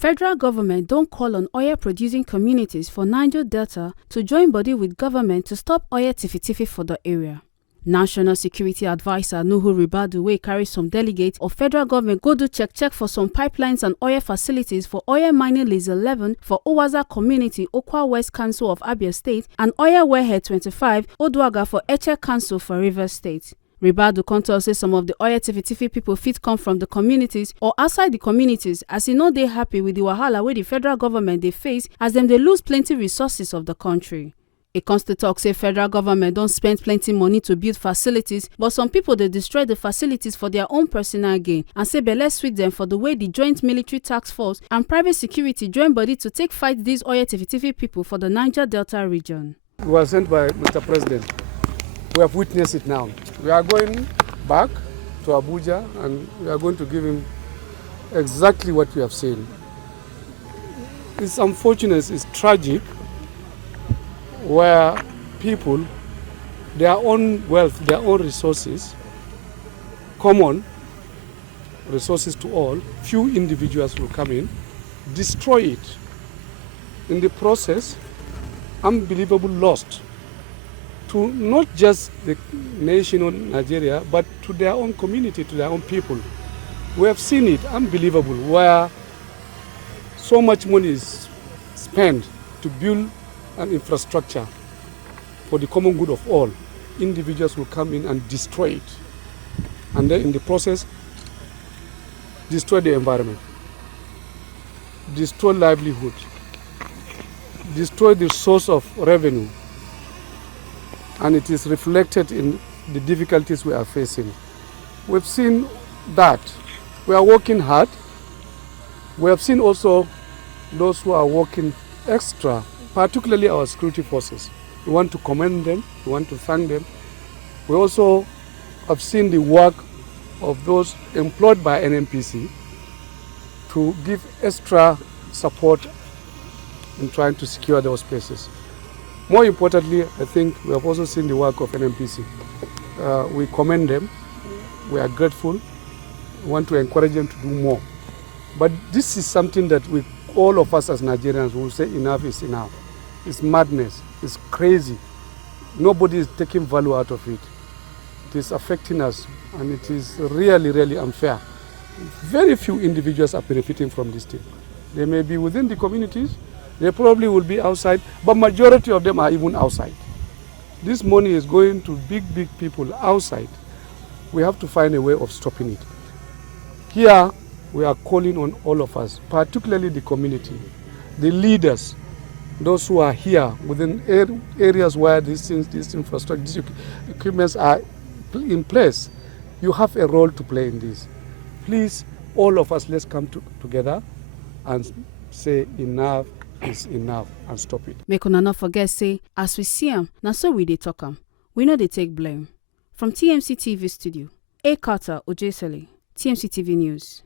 Federal government don't call on oil-producing communities for Niger Delta to join body with government to stop oil tifitifi for the area. National Security Advisor Nuhu Ribadu wey carry some delegates of federal government go do check for some pipelines and oil facilities for oil mining lease 11 for Owaza Community, Okwa West Council of Abia State, and oil wellhead 25, Oduaga for Eche Council for Rivers State. Ribadu Konto say some of the oil tifitifi people fit come from the communities or outside the communities, as he know they happy with the wahala where the federal government they face as them they lose plenty resources of the country. A constant talk say federal government don't spend plenty money to build facilities, but some people they destroy the facilities for their own personal gain, and say let's sweet them for the way the Joint Military Task Force and private security join body to take fight these oil tifitifi people for the Niger Delta region. We were sent by Mr. President. We have witnessed it now. We are going back to Abuja and we are going to give him exactly what we have seen. It's unfortunate, it's tragic, where people, their own wealth, their own resources, common resources to all, few individuals will come in, destroy it. In the process, unbelievable loss to not just the nation of Nigeria, but to their own community, to their own people. We have seen it, unbelievable, where so much money is spent to build an infrastructure for the common good of all. Individuals will come in and destroy it. And then in the process, destroy the environment, destroy livelihood, destroy the source of revenue. And it is reflected in the difficulties we are facing. We've seen that. We are working hard. We have seen also those who are working extra, particularly our security forces. We want to commend them. We want to thank them. We also have seen the work of those employed by NNPC to give extra support in trying to secure those places. More importantly, I think we have also seen the work of NNPC. We commend them. We are grateful. We want to encourage them to do more. But this is something that all of us as Nigerians will say enough is enough. It's madness. It's crazy. Nobody is taking value out of it. It is affecting us, and it is really, really unfair. Very few individuals are benefiting from this thing. They may be within the communities. They probably will be outside, but majority of them are even outside. This money is going to big people outside. We have to find a way of stopping it. Here, we are calling on all of us, particularly the community, the leaders, those who are here within areas where these infrastructure, these equipments are in place. You have a role to play in this. Please, all of us, let's come together and say enough is enough and stop it. Make una not forget say, as we see them, now so we dey talk them. We know they take blame. From TMC TV studio, A. Carter Ojesele, TMC TV News.